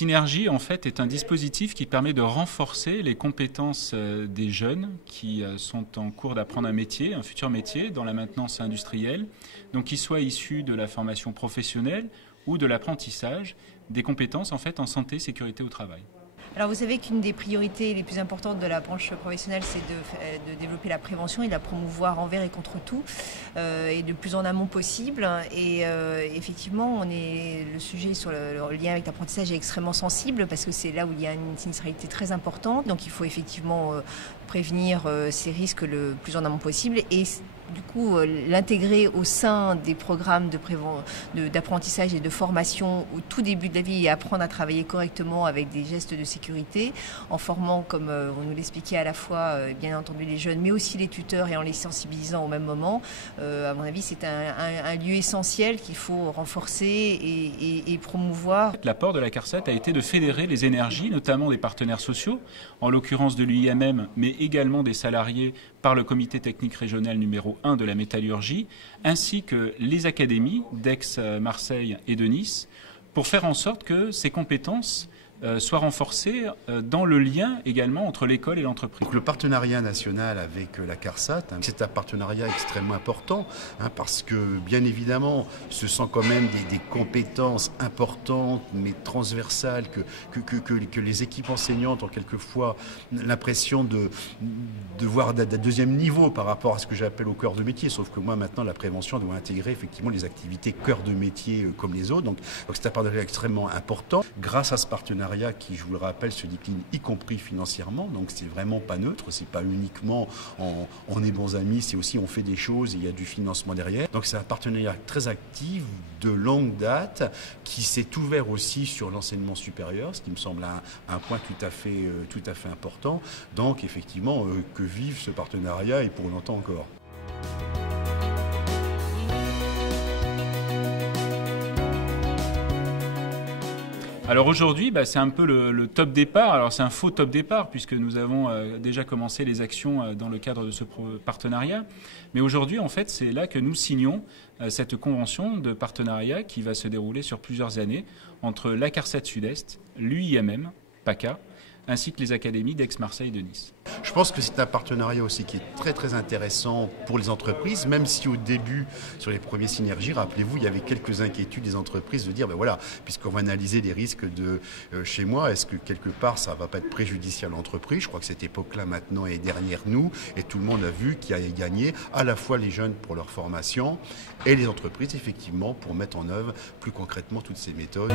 Synergie, en fait, est un dispositif qui permet de renforcer les compétences des jeunes qui sont en cours d'apprendre un métier, un futur métier dans la maintenance industrielle, donc qu'ils soient issus de la formation professionnelle ou de l'apprentissage, des compétences en fait en santé, sécurité au travail. Alors vous savez qu'une des priorités les plus importantes de la branche professionnelle, c'est de développer la prévention et de la promouvoir envers et contre tout, et le plus en amont possible. Et effectivement, le sujet sur le lien avec l'apprentissage est extrêmement sensible parce que c'est là où il y a une sinistralité très importante. Donc il faut effectivement prévenir ces risques le plus en amont possible et du coup l'intégrer au sein des programmes d'apprentissage et de formation au tout début de la vie et apprendre à travailler correctement avec des gestes de sécurité en formant, comme on nous l'expliquait, à la fois bien entendu les jeunes mais aussi les tuteurs et en les sensibilisant au même moment. À mon avis, c'est un lieu essentiel qu'il faut renforcer et promouvoir. L'apport de la CARSAT a été de fédérer les énergies, notamment des partenaires sociaux, en l'occurrence de l'UIMM, mais également des salariés par le comité technique régional numéro 1 de la métallurgie, ainsi que les académies d'Aix-Marseille et de Nice, pour faire en sorte que ces compétences soient renforcées dans le lien également entre l'école et l'entreprise. Donc le partenariat national avec la CARSAT, c'est un partenariat extrêmement important parce que bien évidemment ce sont quand même des compétences importantes mais transversales que les équipes enseignantes ont quelquefois l'impression de voir d'un deuxième niveau par rapport à ce que j'appelle au cœur de métier, sauf que moi maintenant la prévention doit intégrer effectivement les activités cœur de métier comme les autres, donc c'est un partenariat extrêmement important. Grâce à ce partenariat qui, je vous le rappelle, se décline y compris financièrement, donc c'est vraiment pas neutre, c'est pas uniquement on est bons amis, c'est aussi on fait des choses et il y a du financement derrière. Donc c'est un partenariat très actif, de longue date, qui s'est ouvert aussi sur l'enseignement supérieur, ce qui me semble un point tout à fait important. Donc effectivement, que vive ce partenariat et pour longtemps encore. Alors aujourd'hui, c'est un peu le top départ. Alors c'est un faux top départ puisque nous avons déjà commencé les actions dans le cadre de ce partenariat. Mais aujourd'hui, en fait, c'est là que nous signons cette convention de partenariat qui va se dérouler sur plusieurs années entre la CARSAT Sud-Est, l'UIMM, PACA, ainsi que les académies d'Aix-Marseille et de Nice. Je pense que c'est un partenariat aussi qui est très très intéressant pour les entreprises, même si au début, sur les premiers synergies, rappelez-vous, il y avait quelques inquiétudes des entreprises de dire, voilà, puisqu'on va analyser les risques de chez moi, est-ce que quelque part ça ne va pas être préjudiciable à l'entreprise? Je crois que cette époque-là maintenant est derrière nous et tout le monde a vu qu'il y a gagné à la fois les jeunes pour leur formation et les entreprises effectivement pour mettre en œuvre plus concrètement toutes ces méthodes.